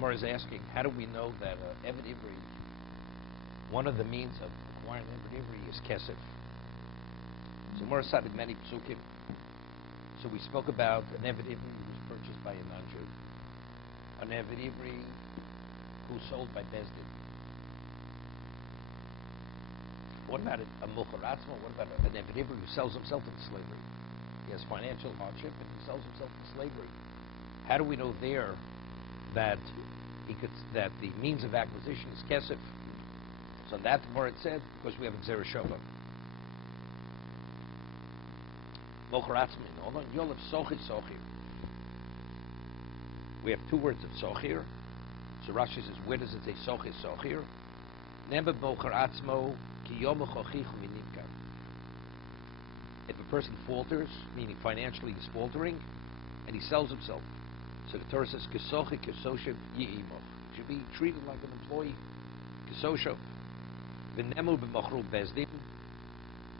Gemara is asking, how do we know that Evet Ivri, one of the means of acquiring Evet Ivri is Kesef? So Gemara cited many psukim. So we spoke about an Evet Ivri who was purchased by a non-Jew, an Evet Ivri who was sold by Bezdin. What about a Mocher Atzmo? What about an Evet Ivri who sells himself into slavery? He has financial hardship and he sells himself into slavery. How do we know there that that the means of acquisition is Kesef? So that's where it said, because we have Gzera Shova. Mocher Atzmin, although Yolav Sochir Sochir. We have two words of Sochir. So Rashi says, where does it say Sochir Sochir? Nemba Mocher Atzmo Ki Yom Chochich Minimka. If a person falters, meaning financially he's faltering, and he sells himself. So the Torah says, Kesochi Kesoshev Yi'imoch. Should be treated like an employee. Kesoshev. V'nemu b'mochru bezdin.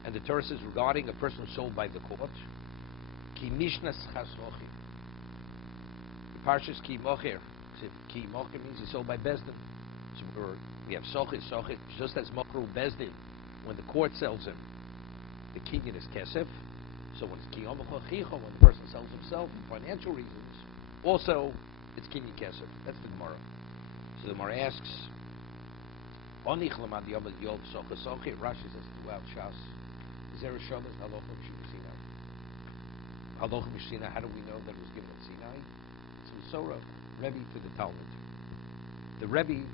And the Torah says regarding a person sold by the court, Ki mishnas chasochi. The parshas Ki mocher. Ki mocher means he's sold by bezdin. So we have sochit, just as mochru bezdin. When the court sells him, the kinyan is kesef. So when it's Ki when the person sells himself for financial reasons, also, it's kinyan kesef. That's the Gemara. So the Gemara asks, Onich lamad yomad yov socha sochi. Rashi says throughout Shas, Zera Shabbos halacha b'Sinai. Halacha b'Sinai. How do we know that it was given at Sinai? It's Masorah, Rebbe to the Talmud. The Rebbe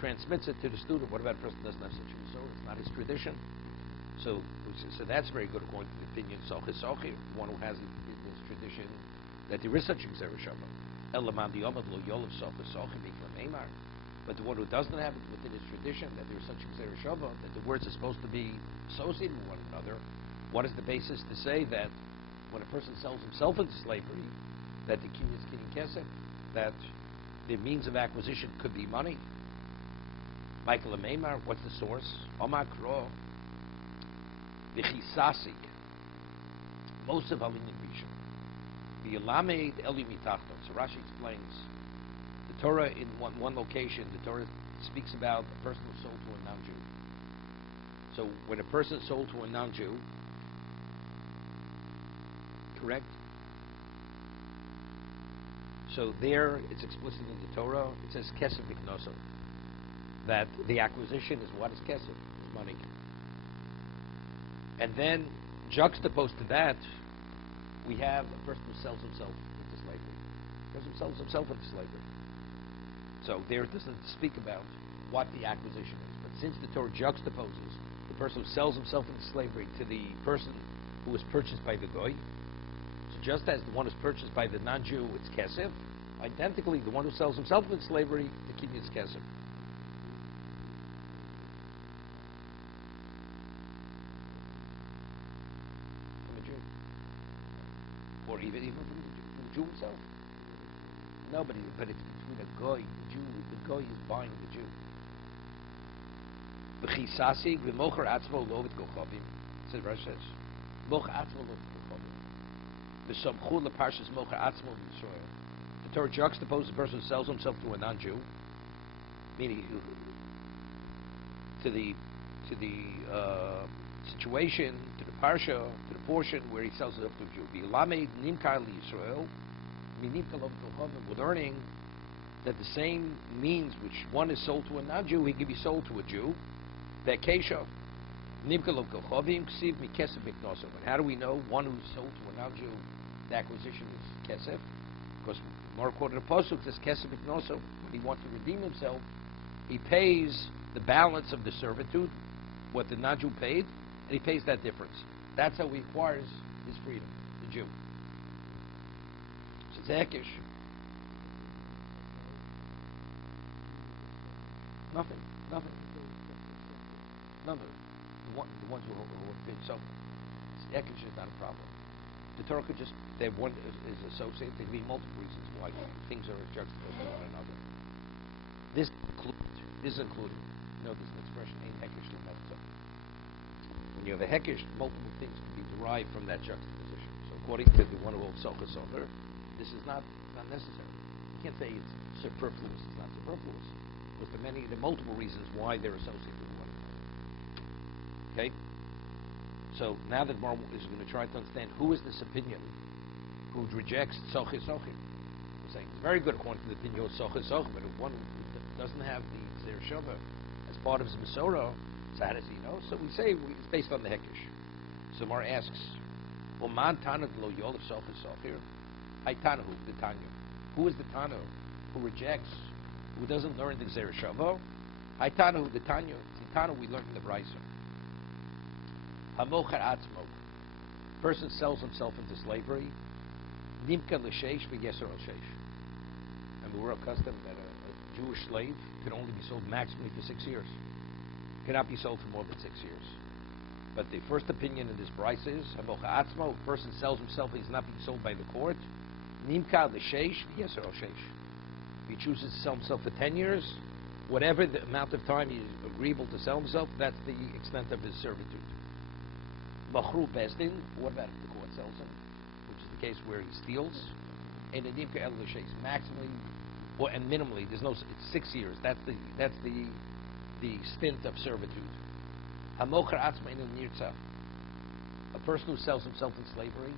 transmits it to the student. What about a person who doesn't have such a Masorah? It's not his tradition. So that's very good according to the opinion socha sochi, one who has his tradition, that there is such a Gzera Shava. But the one who doesn't have it within his tradition, that there is such a Gzera Shava, that the words are supposed to be associated with one another, what is the basis to say that when a person sells himself into slavery, that the kinyan is kinyan kesef, that the means of acquisition could be money? Michael Ameimar, what's the source? Omar Kro, V'chisasi, most of Alim Rishon. V'yalamed Eli mitachto. So Rashi explains the Torah in one location. The Torah speaks about a person who sold to a non-Jew. So when a person is sold to a non-Jew, correct? So there, it's explicit in the Torah. It says kesef miknoso, that the acquisition is what is kesef, is money. And then juxtaposed to that, we have a person who sells himself into slavery. A person who sells himself into slavery. So there it doesn't speak about what the acquisition is. But since the Torah juxtaposes the person who sells himself into slavery to the person who was purchased by the Goy, so just as the one who's purchased by the non-Jew, it's kesef, identically, the one who sells himself into slavery, the kinyan is kesef. Or even from the Jew himself. No, but it's between a goy, the Jew. The goy is buying the Jew. V'chisasi v'mocher atzmo lo v'tkochavim. Says Rashi says, mocher atzmo lo v'tkochavim. V'samchu leparshas mocher atzmo v'yisrael. The Torah juxtaposes the person who sells himself to a non-Jew, meaning to the situation, to the parsha, to the portion where he sells it up to a Jew. V'yalamed nimkar liYisrael. We're learning that the same means which one is sold to a non-Jew, he can be sold to a Jew. And how do we know one who's sold to a non-Jew, the acquisition is kesef? Because more quoted a pasuk says kesef miknoso. When he wants to redeem himself, he pays the balance of the servitude, what the non-Jew paid, and he pays that difference. That's how he acquires his freedom, the Jew. So it's Ekish. Nothing. The ones who are big. So Ekish is not a problem. The Torah could just, one is associated. There could be multiple reasons why things are juxtaposed to one another. This is included. You know, there's an expression, ein hekesh l'mefta. When you have a hekesh, multiple things can be derived from that juxtaposition. So according to the one who holds socher socher, this is not necessary. can't say it's superfluous. It's not superfluous. Because there are multiple reasons why they're associated with one another. Okay? So now that Gemara is going to try to understand who is this opinion who rejects Sochi Sochi. We're saying it's very good according to the opinion of Sochi Sochi, but if one doesn't have the Xer Shava as part of his Masora, so how does he know? So we say it's based on the Hekish. So Gemara asks, well, Man Tana Lo Yol Sochi Sochi. Hi Tanahu, the Tanya. Who is the Tana who rejects, who doesn't learn the Xer Shava? Hi Tanahu, the Tanya. The Tana we learn in the Brisa. Hamocher Atzmo. Person sells himself into slavery. Nimka l'sheish v'yeser al sheish. And we were accustomed that a Jewish slave could only be sold maximally for 6 years. Cannot be sold for more than 6 years. But the first opinion in this Bryce is Hamocher Atzmo. A person sells himself, he's not being sold by the court. Nimka l'sheish v'yeser al sheish. If he chooses to sell himself for 10 years, whatever the amount of time he is agreeable to sell himself, that's the extent of his servitude. Machru Bezdin, what about if the court sells him? Which is the case where he steals. And in Nimka El L'Sheis, maximally and minimally, it's 6 years. That's the stint of servitude. Hamocher Atzma in Nirtza. A person who sells himself in slavery,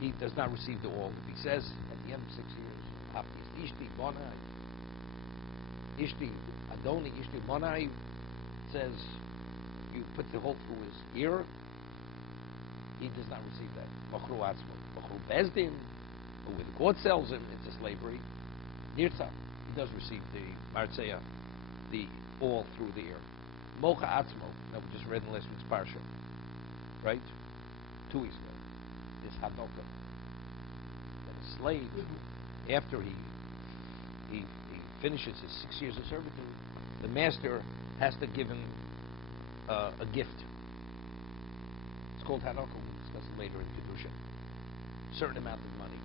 he does not receive the all. If he says at the end of 6 years, Haftis Ishti Monai, Ishti Adoni Ishti Monai, says you put the whole through his ear, he does not receive that. Machru Atzmo. Machru Bezdin, who when the court sells him into slavery, Nirtza, he does receive the Martzeya, the all through the ear. Mocha Atzmo, now we just read in last week's parsha, right? 2 weeks ago. This Hadoka. That a slave, after he finishes his 6 years of servitude, the master has to give him a gift. It's called Hadoka. We'll discuss it later in kiddushin. A certain amount of money.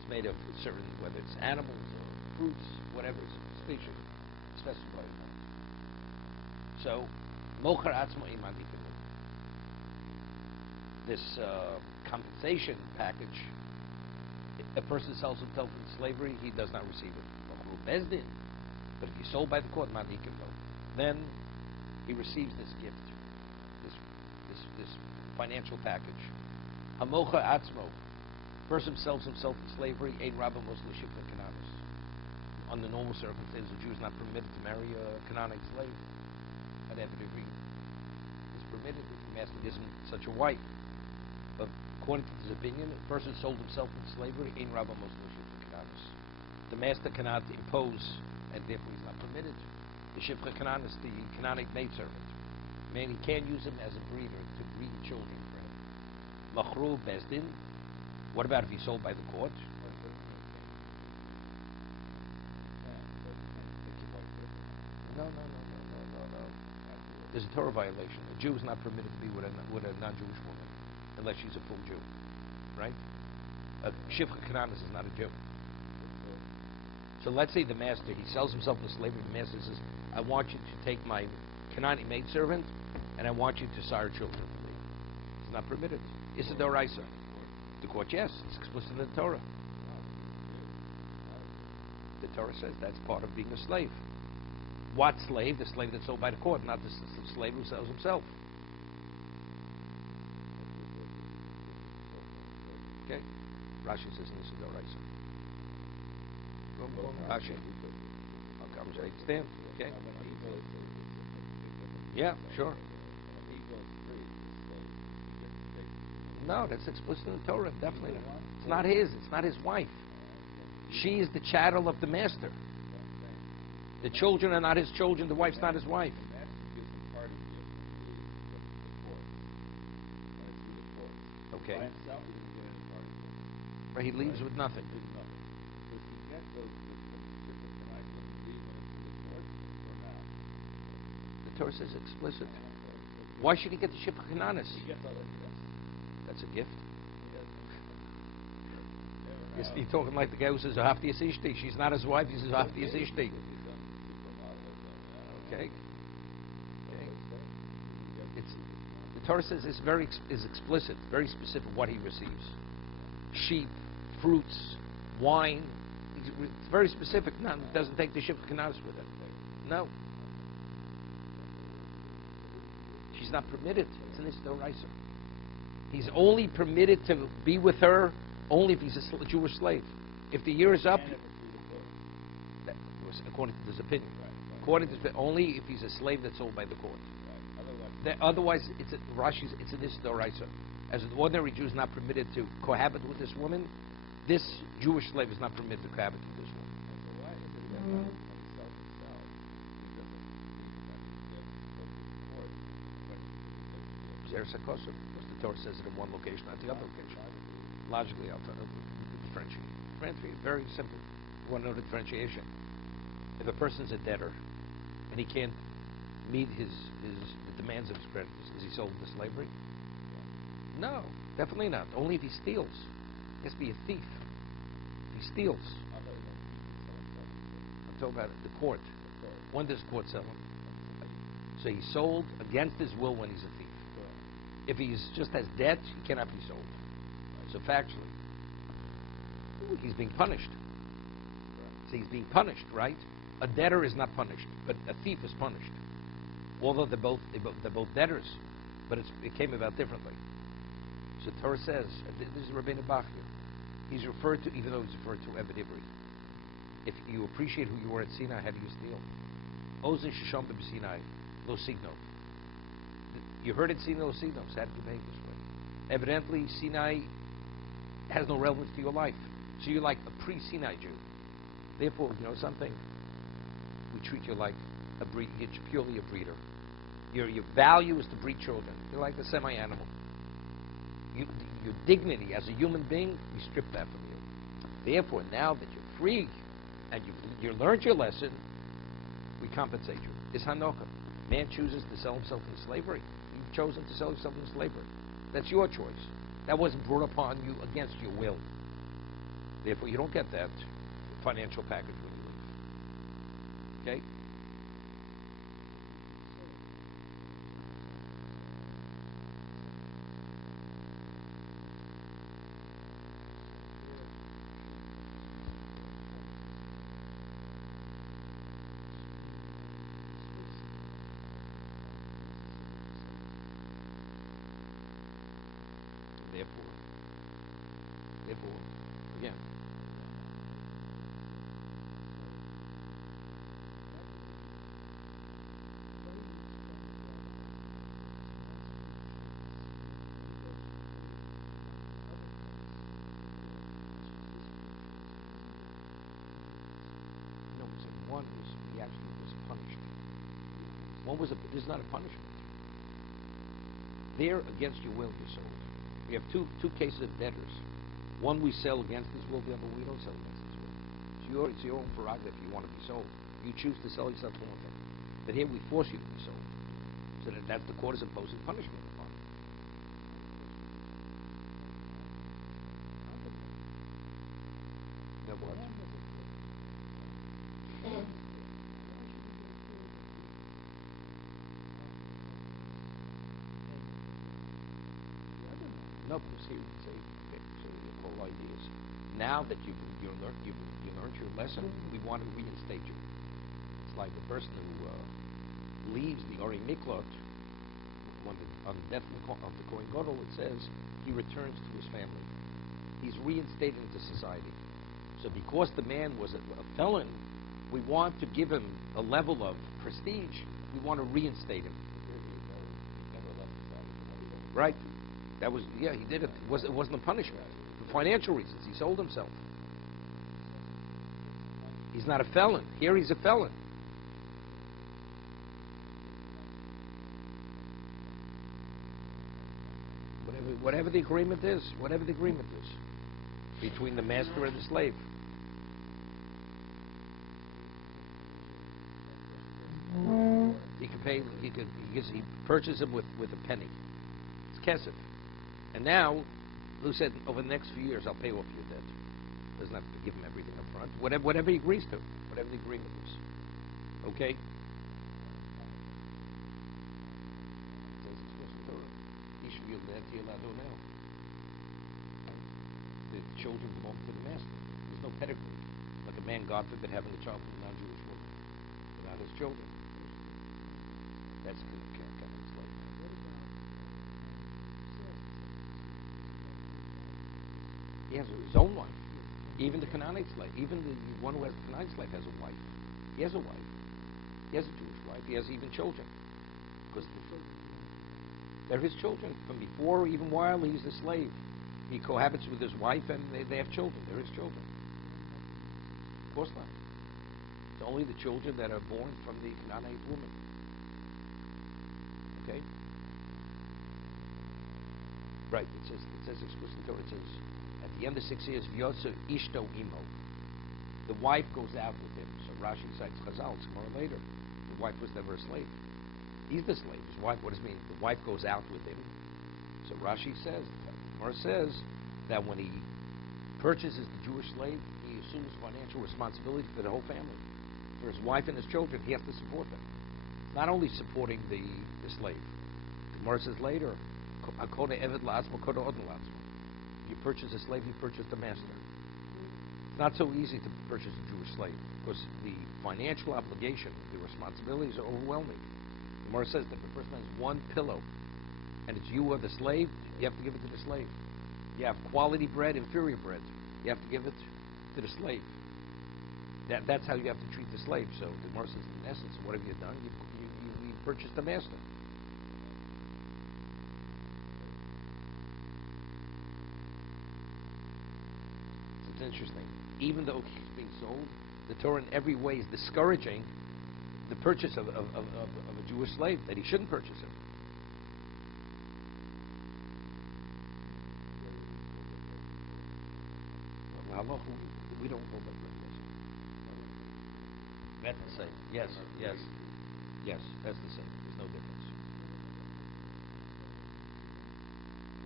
It's made of certain, whether it's animals or fruits, whatever, it's special, specified. So, Mochar Atzmo Imadikim. This compensation package, if a person sells himself in slavery, he does not receive it. Bezdin. But if he's sold by the court, then he receives this gift, this financial package. Hamocha Atzmo. Person sells himself in slavery, Ein Rabba Mosle Shifra Cananis. Under normal circumstances, a Jew is not permitted to marry a Canaanite slave. At every degree is permitted if the master gives him such a wife. But according to this opinion, a person sold himself in slavery, Ein Rabba Mosle Shifra Cananis. The master cannot impose, and therefore he's not permitted. The Shifra Cananis, the Canaanite maidservant. Man, he can't use him as a breeder to breed children for him. Machru Bezdin. What about if he's sold by the court? No. There's a Torah violation. A Jew is not permitted to be with a non-Jewish woman unless she's a full Jew, right? A Shifra Cananis is not a Jew. So let's say the master, he sells himself into slavery. The master says, I want you to take my Canaanite maidservant and I want you to sire children for me. It's not permitted. It's a Doraisa. The court, yes, it's explicit in the Torah. The Torah says that's part of being a slave. What slave? The slave that's sold by the court, not the slave who sells himself. Okay. Rashi says this is Doraisa. Rashi. Okay, I was ready to stand. Okay. Yeah, sure. No, that's explicit in the Torah. Definitely not. It's not his. It's not his wife. She is the chattel of the master. The children are not his children. The wife's not his wife. Okay. Right, he leaves with nothing. The Torah says explicit. Why should he get the Shifra Cananis? That's a gift. You're talking like the guy who says, Hafti Ishti. She's not his wife. He says, Hafti Ishti. Okay. The Torah says it's is explicit, very specific what he receives. Sheep, fruits, wine, It's very specific. No, it doesn't take the shivcha kananis with it. No. She's not permitted. It's an istoraisa. He's only permitted to be with her only if he's a Jewish slave. If the year is up, that was according to this opinion. According to this, only if he's a slave that's sold by the court. Otherwise, it's an istoraisa. As an ordinary Jew is not permitted to cohabit with this woman, this Jewish slave is not permitted to cohabit with this woman. Because the Torah says it in one location, not the other location. Logically, I'll differentiate. Very simple. You want to know the differentiation? If a person's a debtor and he can't meet the demands of his creditors, is he sold into slavery? No, definitely not. Only if he steals. He has to be a thief. He steals. I'm talking about the court. When does court sell him? So he's sold against his will when he's a thief. If he's just has debt, he cannot be sold. So factually, he's being punished. So he's being punished, right? A debtor is not punished, but a thief is punished. Although they're both debtors, but it came about differently. So Torah says, this is Rabbeinu Bach here. He's referred to, even though he's referred to Eved Ivri. If you appreciate who you were at Sinai, how do you steal? Ozen Shisham Sinai, Lo Signo. You heard it, Sinai, Lo Signo. So how did you behave this way? Evidently, Sinai has no relevance to your life. So you're like a pre-Sinai Jew. Therefore, you know something? We treat you like a breed. You're purely a breeder. Your value is to breed children. You're like a semi-animal. Your dignity as a human being, we strip that from you. Therefore, now that you're free and you learned your lesson, we compensate you. It's Hanochah. Man chooses to sell himself into slavery. You've chosen to sell yourself into slavery. That's your choice. That wasn't brought upon you against your will. Therefore, you don't get that financial package when you leave. Okay? Therefore, again. No, one was he actually was punished. One was this is not a punishment. There, against your will, you're sold. We have two cases of debtors. One we sell against his will, the other we don't sell against his will. It's your own prerogative if you want to be sold. You choose to sell yourself to one thing. But here we force you to be sold. So that's the court is imposing punishment upon you. No, what? No, because here you can say, okay, so the whole idea is, now that you learned your lesson, we want to reinstate you. It's like a person who leaves the Ori Miklot, on the death of the Kohen Gadol, it says he returns to his family. He's reinstated into society. So because the man was a felon, we want to give him a level of prestige. We want to reinstate him. Right? That was, yeah, he did it. It wasn't a punishment. For financial reasons, he sold himself. He's not a felon. Here he's a felon. Whatever the agreement is, between the master and the slave. He could pay. He purchased him with a penny. It's kesef. And now, Lou said, over the next few years, I'll pay off your debt. Doesn't have to give him everything up front. Whatever he agrees to. Whatever the agreement is. Okay? The children belong to the master. There's no pedigree. Like a man, God forbid, having a child from a non-Jewish woman without his children. That's a Canaanite slave. He has his own wife. Even the Canaanite slave, even the one who has the Canaanite slave has a wife. He has a wife. He has a Jewish wife. He has even children. Because they're his children from before, even while he's a slave. He cohabits with his wife and they have children. They're his children. Of course not. It's only the children that are born from the Canaanite woman. Okay? Right. It says explicitly, it says, at the end of 6 years, Vyotzer Ishto Imo. The wife goes out with him. So Rashi cites Chazal, it's more later. The wife was never a slave. He's the slave. His wife, what does it mean? The wife goes out with him. So Rashi says, Gemara says, that when he purchases the Jewish slave, he assumes financial responsibility for the whole family. For his wife and his children, he has to support them. Not only supporting the slave. Gemara says later, if you purchase a slave, you purchase the master. It's not so easy to purchase a Jewish slave because the financial obligation, the responsibilities are overwhelming. The Gemara says that if a person has one pillow and it's you or the slave, you have to give it to the slave. You have quality bread, inferior bread. You have to give it to the slave. That's how you have to treat the slave. So the Gemara says, in essence, what have you done? You purchased the master. It's interesting. Even though he's being sold, the Torah in every way is discouraging the purchase of a Jewish slave, that he shouldn't purchase him. Well, we don't hold that. That's the same. Yes, that's the same. There's no difference.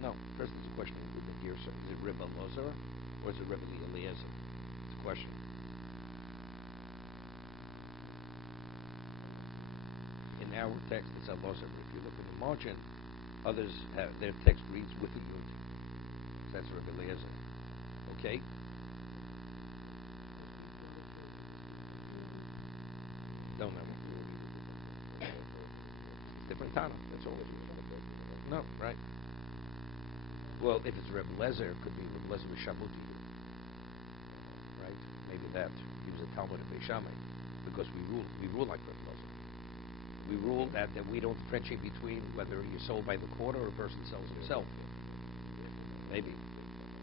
No, first it's a question of Rebbe Girsa. Is it Rebbe Elazar or is it Rebbe Eliezer? It's a question. In our text, it's Elazar. If you look at the margin, others have, their text reads with a yud. So that's Rebbe Eliezer. Okay? Don't know. Different Tana, that's all it is. No, right. Well, if it's Rebbe Lezer, it could be Rebbe Lezer Shabuti. Right? Maybe that. He was a Talmud of Beishamai. Because we rule like Rebbe Lezer. We rule that we don't differentiate between whether you're sold by the quarter or a person sells himself. Maybe.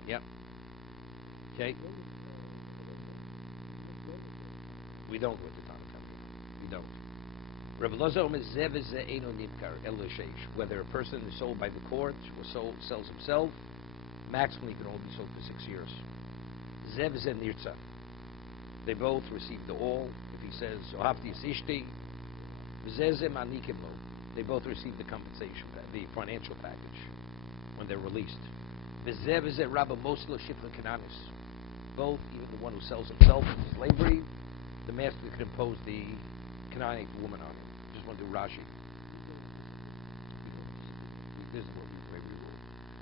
Yeah. Okay? We don't go with the Tana. We don't. Rabbi Lozo whether a person is sold by the court or sells himself, maximally he can only be sold for 6 years. Zev ze nirtza. They both receive the all. If he says Ohavti Sishti, they both receive the compensation, the financial package when they're released. Both, even the one who sells himself in slavery, the master could impose the Canaanite woman on him. Just want to do Rashi. This is what we rule.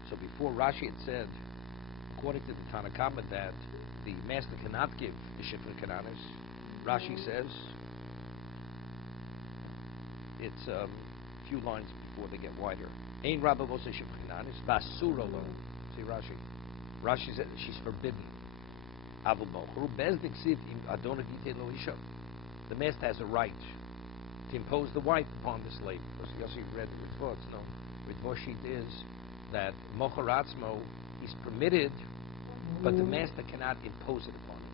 So before Rashi had said, according to the Tanakhama, that the master cannot give the Shifra Cananis, Rashi says it's a few lines before they get wider. Ein Rabba Vosa Shifra Cananis, Basurolo. See Rashi. Rashi said she's forbidden. Abu Bochru Bezdik Siv im Adonagite Lo Isha. The master has a right to impose the wife upon the slave. Because Yossi read Ritvot. No, Ritvot sheet is that Mocher Atzmo is permitted, but the master cannot impose it upon him.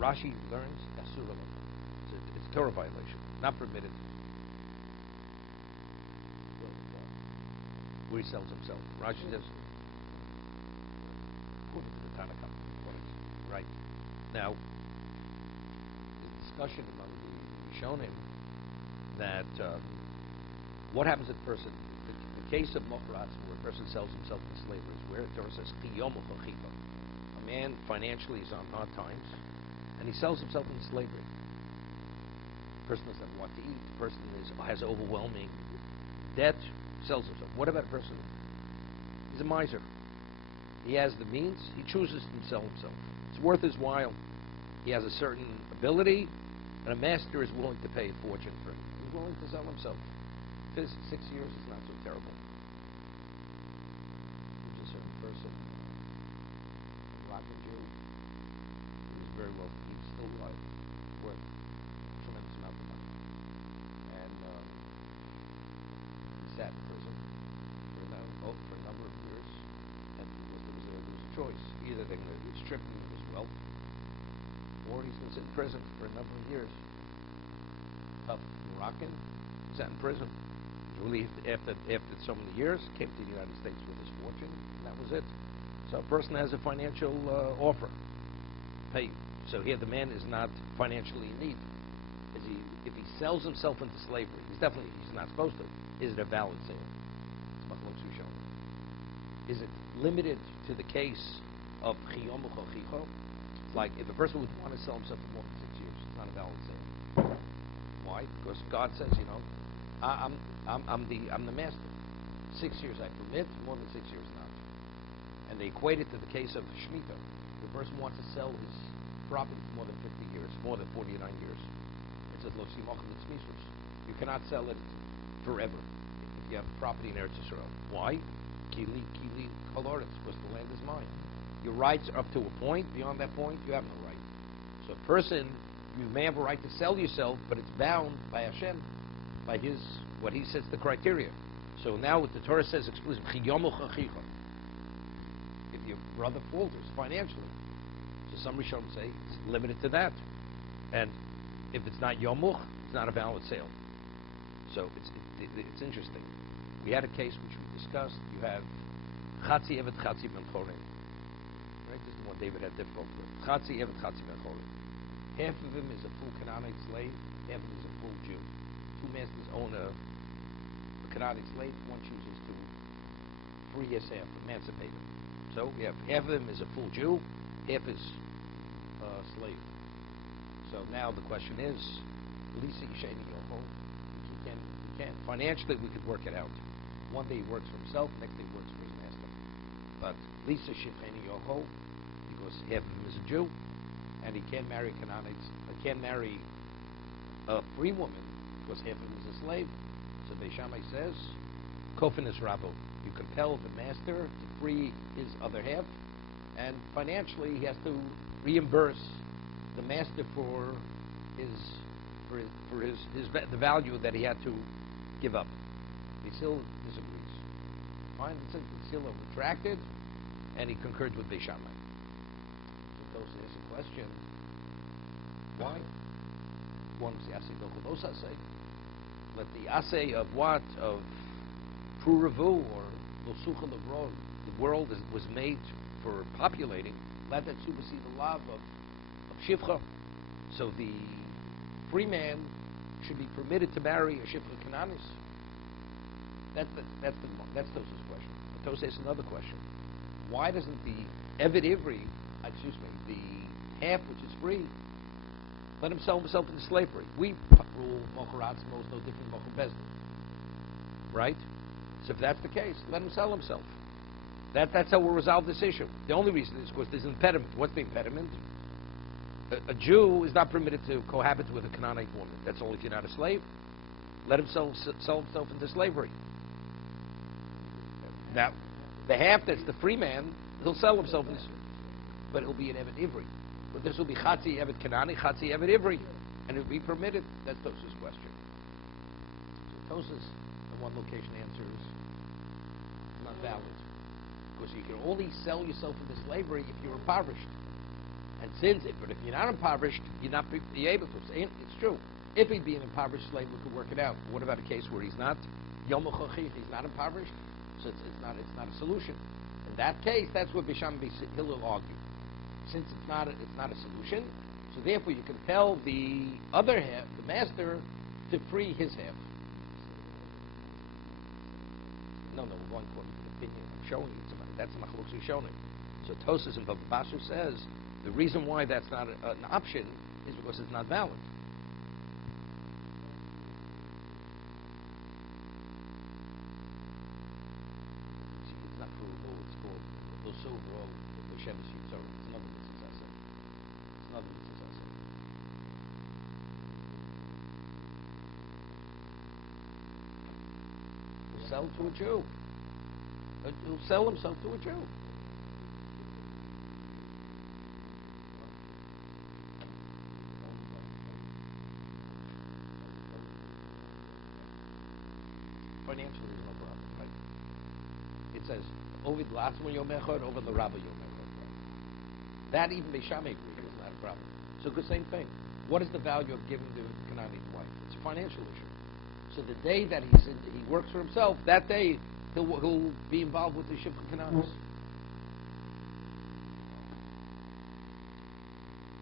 Rashi learns Asura. It's a Torah violation, not permitted. Where he sells himself. Rashi says, according to the Tanakh, right? Now, discussion among the Rishonim that what happens if a person, the case of Mocharatz, where a person sells himself in slavery, is where the Torah says, a man financially is on hard times, and he sells himself into slavery. The person doesn't have what to eat, the person has overwhelming debt, sells himself. What about a person? He's a miser. He has the means, he chooses to sell himself. It's worth his while. he has a certain ability, and a master is willing to pay a fortune for him. He's willing to sell himself. 6 years is not so terrible. There's a certain person, a Moroccan Jew, who was very well, he's still alive, worth a tremendous amount of money. And he sat in prison for a number of years, and because there was a choice. Either they're going to strip him of his wealth, or he's going to sit in prison for a number of years. Tough Moroccan, sat in prison. Released after so many years, came to the United States with his fortune, and that was it. So a person has a financial offer. Pay. So here the man is not financially in need. If he sells himself into slavery, he's not supposed to. Is it a valid sale? Is it limited to the case of chiyom u'chochicho? Like if a person would want to sell himself for more than 6 years, it's not a valid sale. Why? Because God says, I'm the master. 6 years I permit, more than 6 years not. And they equate it to the case of Shemitah. The person wants to sell his property for more than 50 years, more than 49 years. It says, Lo simach l'tzmisus. You cannot sell it forever if you have property in Eretz Yisrael. Why? Kili koloretz, because the land is mine. Your rights are up to a point. Beyond that point, you have no right. So a person, you may have a right to sell yourself, but it's bound by Hashem, by what he sets the criteria. So now what the Torah says exclusively, if your brother falters financially, so some Rishonim say it's limited to that. And if it's not yomuch, it's not a valid sale. So it's interesting. We had a case which we discussed. You have Chatzi Evet Chatzi Ben Chorin. Right? This is what David had difficulty with. Chatzi Evet Chatzi Ben Chorin. Half of him is a full Canaanite slave, half of him is a full Jew. Two masters own a Canaanite slave. One chooses to free his half, emancipate him. So we have half of him is a full Jew, half is a slave. So now the question is, Lisa Yisheni Yoho, he can't. Financially, we could work it out. One day he works for himself, next day he works for his master. But Lisa Shifcheni Yoho, because half of him is a Jew, and he can't marry Canaanites, can't marry a free woman because half of him is a slave. So Beis Shammai says, Kofin is Rabo. You compel the master to free his other half, and financially he has to reimburse the master for the value that he had to give up. He still disagrees. Fine, he still retracted, and he concurred with Beis Shammai. So Tosa asks a question: why? One was the assay dochos assay. Let the assay of what? Of Puravu or Losucha Levrod, the world was made for populating. Let that supersede the love of Shivcha. So the free man should be permitted to marry a Shivcha Cananis. That's Tosa's question. But Tosa asks another question: why doesn't the Eved Ivri, the half which is free, let him sell himself into slavery? We rule Mocher Atzmo is no different than Mocher Bezdin, right? So if that's the case, let him sell himself. That's how we'll resolve this issue. The only reason is because there's an impediment. What's the impediment? A Jew is not permitted to cohabit with a Canaanite woman. That's only if you're not a slave. Let him sell himself into slavery. Now, the half that's the free man, he'll sell himself into slavery, but it'll be an Eved Ivri. But this will be Chatzi Eved Kanani, Chatzi Eved Ivri, and it'll be permitted. That's Tosa's question. So Tosa's, in one location, answers not valid, because you can only sell yourself into slavery if you're impoverished. And but if you're not impoverished, you're able to. It's true. If he'd be an impoverished slave, we could work it out. But what about a case where he's not? Yom Chochi, he's not impoverished, so it's not a solution. In that case, that's what Beis Shammai Hillel argued. Since it's not a solution, so therefore you compel the other half, the master, to free his half. No, we're going according to the opinion I'm showing you. That's a machlok rishonim. So Tosas and Baba Basra says the reason why that's not an option is because it's not valid. See, it's not for it's called Loso Bro B'Shem Yitzor. It's another mitzvah. It's another mitzvah. sell to a Jew. He'll sell himself to a Jew. Financially, there's no problem, right? It says, Ovid Latzmo Yom Echad, over the Rabbi Yom Echad. That even Beishame agreed is not a problem. So the same thing. What is the value of giving the Canaanite wife? It's a financial issue. So the day that he works for himself, that day he'll be involved with the Shifra Canaanis.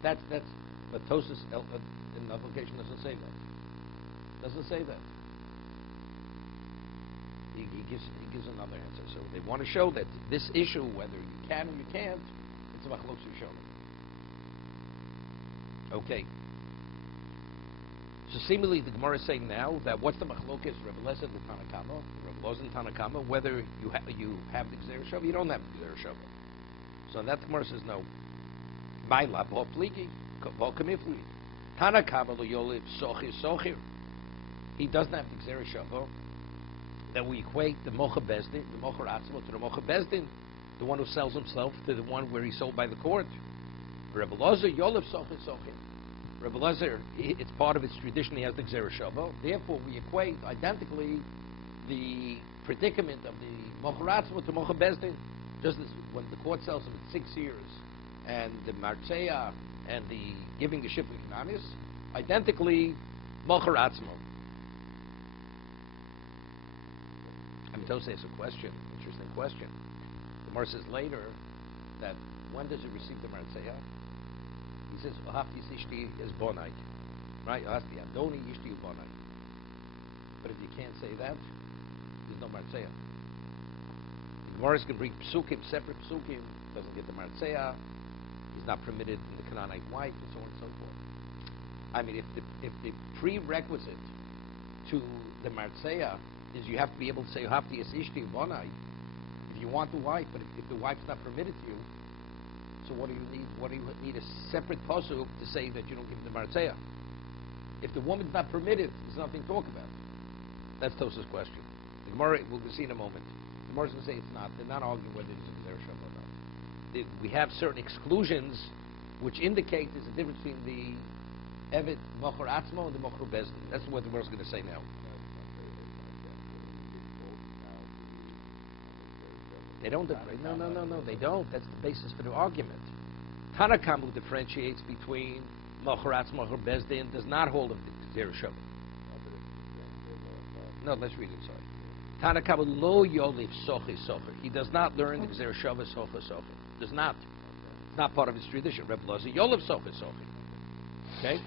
That's but Tosas in the application doesn't say that. Doesn't say that. He gives another answer. So they want to show that this issue, whether you can or you can't, it's a machlokes rishonim. Okay. So seemingly the Gemara is saying now that what's the machlokes Rebbe Lezer and the Tanakama, Rebbe Lezer and Tanakama, whether you have the Gzeir Shava, you don't have the Gzeir Shava. So that Gemara says no. Maila bo pligi, bo kamifli. Tanakama lo yoliv sochir sochir. He doesn't have the Gzeir Shava. That we equate the Mocha Bezdin, the Mocha Atzmo, to the Mocha Bezdin, the one who sells himself, to the one where he's sold by the court. Rebbe Lezer yoliv sochir sochir. Rabbi Lezer, it's part of its tradition, he has the Gzeir Shava. Therefore, we equate identically the predicament of the Mocha Atzmo to Mocha Bezdin, just as when the court sells him in 6 years, and the Martzeya and the giving the Shifra Kananis, identically Mocha Atzmo. I'm going to say it's a question, interesting question. The Gemara says later that when does it receive the Martzeya? He says, "Ohafti ishti is bonai," right? Ohafti adoni ishti bonai. But if you can't say that, there's no martzeya. The Gemara can bring psukim, separate psukim, doesn't get the martzeya. He's not permitted in the Canaanite wife, and so on and so forth. I mean, if the prerequisite to the martzeya is you have to be able to say Ohafti ishti bonai, if you want the wife, but if the wife's not permitted to you. So what do you need? What do you need a separate pasuk to say that you don't give the martzeya? If the woman's not permitted, there's nothing to talk about. That's Tos's question. The Gemara, we'll see in a moment. The Gemara's going to say it's not. They're not arguing whether it's a Gzeir Shava or not. We have certain exclusions which indicate there's a difference between the Evet Mocher Atzmo and the Mocher Bezdin. That's what the Gemara's going to say now. They don't. No, they don't. That's the basis for the argument. Tanakam, who differentiates between Mocher Atzmo, Mocher Bezdin, does not hold of the Gzeir Shava. No, let's read it. Sorry. Tanakam lo yoliv sochi socher. He does not learn the Gzeir Shava socher socher. Does not. It's not part of his tradition. Rebbe Lezer yoliv socher socher. Okay,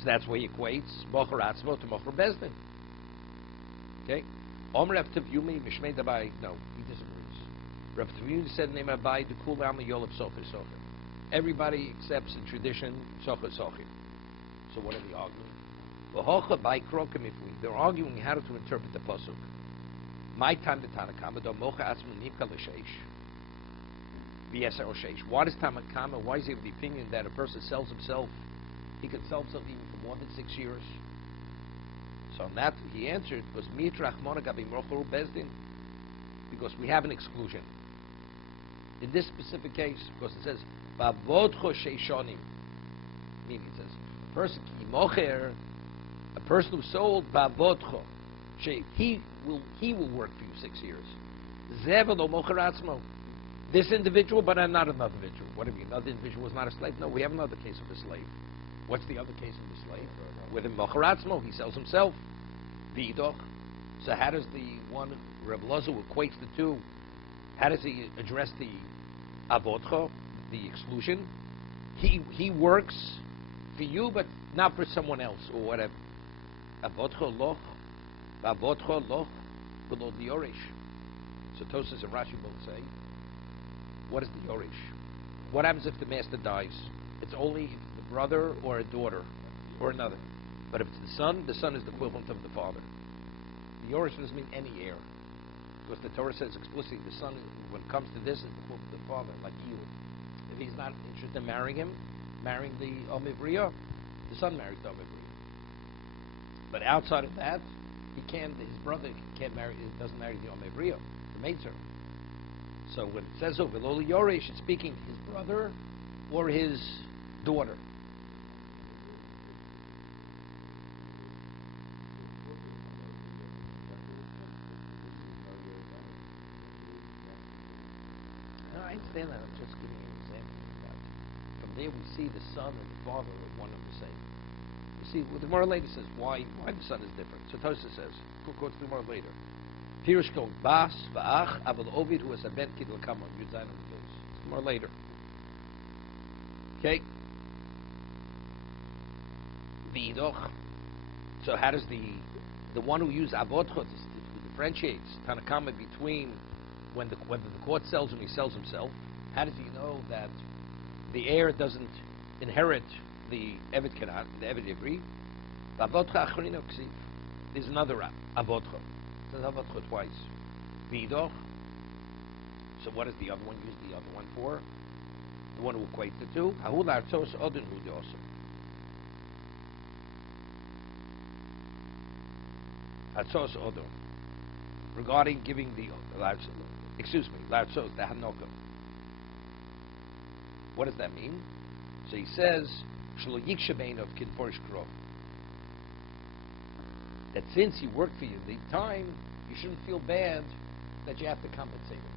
so that's where he equates Mocher Atzmo to Mocher Bezdin. Okay. Omer Rav Tavyumi Mishmei Dabai. No, he disagrees. Rabbi Taviyun said, "Name Abai the Kul Alma Yolav Socher Socher." Everybody accepts in tradition Socher Socher. So what are they arguing? V'hocha by krokim ifli. They're arguing how to interpret the pasuk. My time the Tanakama do mocha atzmi nipka l'sheish v'yeser or sheish. Why does Tanakama? Why is he of the opinion that a person sells himself? He can sell himself even for more than 6 years. So on that he answered was mitrach monagabi mocher bezdin, because we have an exclusion. In this specific case, because it says, "Ba'vodcho sheishonim," meaning it says, "A person ki mocher, a person who sold ba'vodcho, he will work for you 6 years. Zevelo mocher atzmo." This individual, but not another individual. What do you mean? Another individual was not a slave? No, we have another case of a slave. What's the other case of the slave? With a mocher atzmo, he sells himself. V'idoch. So how does the one Rebbe Lezer who equates the two? How does he address the avodcha, the exclusion? He works for you, but not for someone else or whatever. Avodcha loch, below the yorish. So Tosas and Rashi both say, what is the yorish? What happens if the master dies? It's only if it's the brother or a daughter or another. But if it's the son is the equivalent of the father. The yorish doesn't mean any heir. Because the Torah says explicitly the son, when it comes to this, is the equivalent of the father, like you. If he's not interested in marrying the Omivriya, the son marries the Omivriya. But outside of that, His brother can't marry. Doesn't marry the Omebrio, the maidservant. So when it says over Loli Yoresh, it's speaking his brother or his daughter. No, I understand that. I'm just giving you an example of that. From there, we see the son and the father are one and the same. You see, well, the Gemara later says why the son is different. So Tosa says, quotes the Gemara later. Pirush called Bas va'ach aval Ovid who is a ben kid l'kamon Yudzayin L'dos. More later. Okay. V'idoch. So how does the one who uses avotchot who differentiates Tanakama between when the court sells him, he sells himself? How does he know that the heir doesn't inherit the Eved Kanat, the Eved Ivri? V'avotcha achrino ksiv. There's another avotcha. It says avotcha twice. V'idoch. So what does the other one use the other one for? The one who equates the two. Hahu la'artos odin hu de'osim. Artos odin. Regarding giving the la'artos, the hanoka. What does that mean? So he says, shlo yikshabein of kinforish kro. That since he worked for you the time, you shouldn't feel bad that you have to compensate him.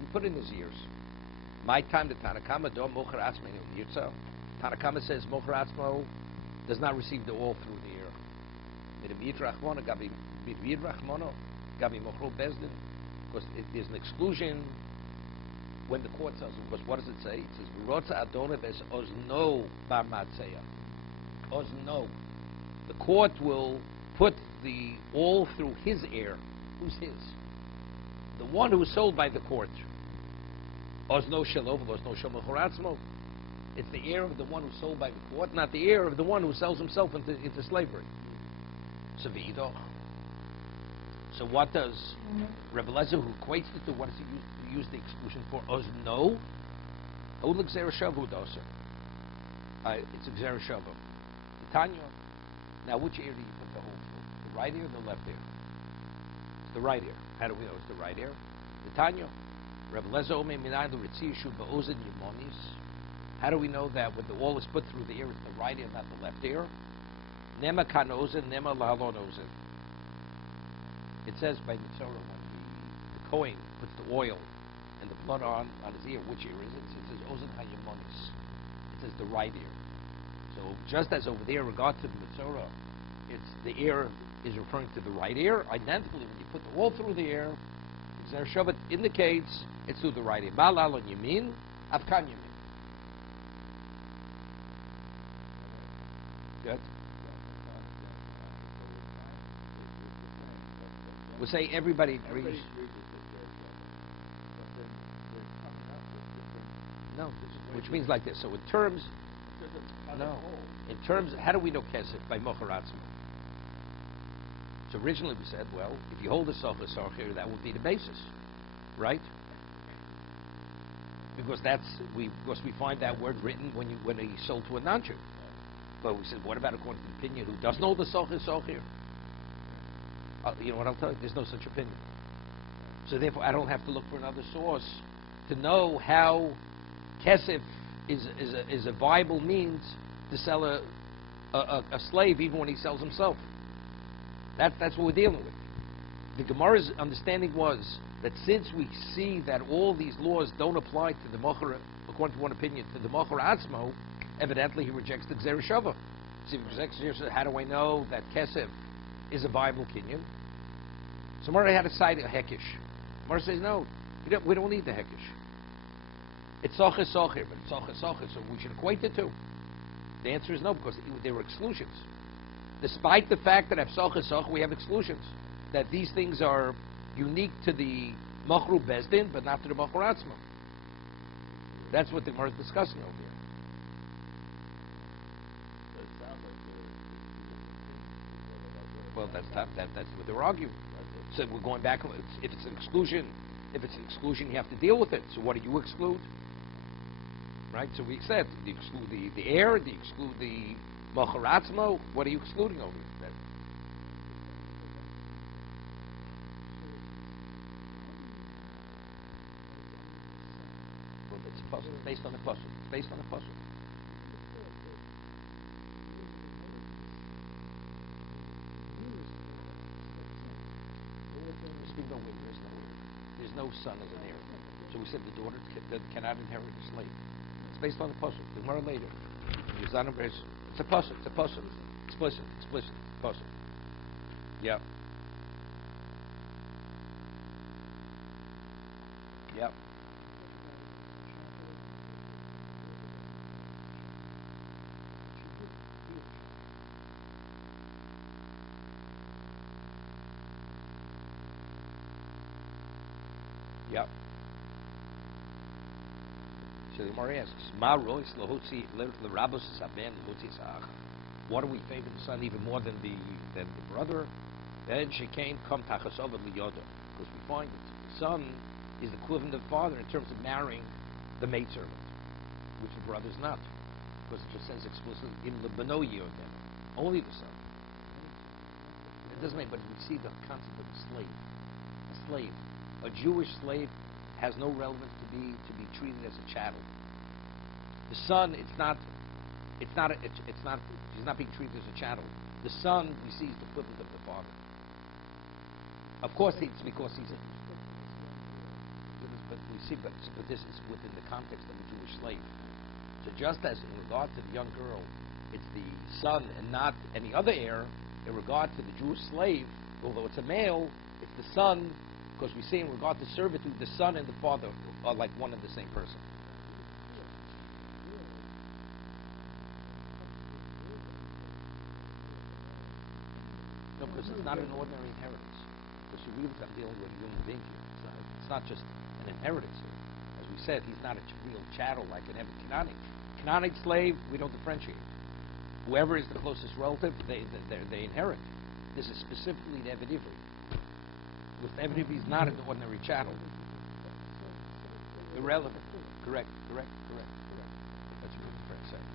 You put in his years. My time to Tanakama, do mocher atzmo yirtza. Tanakama says mocher atzmo does not receive the all through the year. Because there's an exclusion when the court sells him. Because what does it say? It says Rotza Adonav es ozno bar matzeya. Ozno. The court will put the all through his heir. Who's his? The one who was sold by the court. Ozno shalov, ozno shalochoratzmo. It's the heir of the one who's sold by the court, not the heir of the one who sells himself into slavery. So what does Rebbe Lezer, who equates it to, what does he use the exclusion for? Ozno. It's Xerashavu. Tanya. Now, which ear do you put the hole through? The right ear or the left ear? It's the right ear. How do we know it's the right ear? The Tanya. Rebbe Lezer Omer Minayin L'Ritzi Yishu Ba'ozen Yimonis. How do we know that when the all is put through the ear, it's the right ear, not the left ear? Nema kan ozen, nema lahalon ozen. It says by Mitzorah when the Kohen puts the oil and the blood on his ear, which ear is it? So it says ozen hayimonis. It says the right ear. So just as over there, regard to the Mitzorah, it's the ear is referring to the right ear. Identically, when you put the oil through the ear, Xerashavu indicates it's through the right ear. Ba'al on yamin, afkan yamin. Good. We'll say everybody agrees. No, which means like this. So in terms, how do we know kesef? By mocher atzmo. So originally we said, well, if you hold a socher socher, that would be the basis, right? Because we find that word written when he sold to a non-Jew. But we said, what about according to the opinion who doesn't hold the socher socher? You know what I'll tell you? There's no such opinion. So therefore, I don't have to look for another source to know how kesef is a viable means to sell a slave even when he sells himself. That's what we're dealing with. The Gemara's understanding was that since we see that all these laws don't apply to the mocher, according to one opinion, to the mocher atzmo, evidently he rejects the Xerashavu. See, how do I know that kesef is a viable kinyan? So Mara had to cite a hekish. Mara says, no, we don't need the hekish. It's socher socher, but it's socher socher, so we should equate the two. The answer is no, because there were exclusions. Despite the fact that at socher socher we have exclusions, that these things are unique to the Mochru Bezdin, but not to the Mochru Atzma. That's what the Gemara is discussing over here. Well, that's what they're arguing. So we're going back. If it's an exclusion, you have to deal with it. So what do you exclude? Right. So we said you exclude the heir, you exclude the mocher atzmo. What are you excluding over here? puzzle. It's based on the puzzle. It's based on the puzzle. There's no son as an heir. So we said the daughter cannot inherit the slave. It's based on the puzzle. The Gemara later. It's a puzzle. It's a puzzle. Explicit puzzle. Yep. Yep. Yep. So the Gemara asks, "Ma rois lahotzi l'rabos saben lahotzi sa'ach." Why do we favor the son even more than the brother? Then she came come tachasov liyoda, because we find that the son is the equivalent of the father in terms of marrying the maidservant, which the brother is not, because it just says explicitly in the benoyi of them, only the son. It doesn't make, but we see the concept of a slave, a Jewish slave has no relevance to be treated as a chattel. The son, he's not being treated as a chattel. The son we see is the equivalent of the father. Of course, it's because he's a. But we see, but this is within the context of a Jewish slave. So just as in regard to the young girl, it's the son and not any other heir. In regard to the Jewish slave, although it's a male, it's the son, because we see in regard to servitude, the son and the father are like one and the same person. No, because it's not an ordinary inheritance. Because you really are dealing with a human being here. It's not just an inheritance here. As we said, he's not a real chattel like an Canonic. Canonic slave, we don't differentiate. Whoever is the closest relative, they inherit. This is specifically the Eved Ivri. With Eved Ivri, he's not an ordinary chattel. Irrelevant. Correct. That's what we're saying.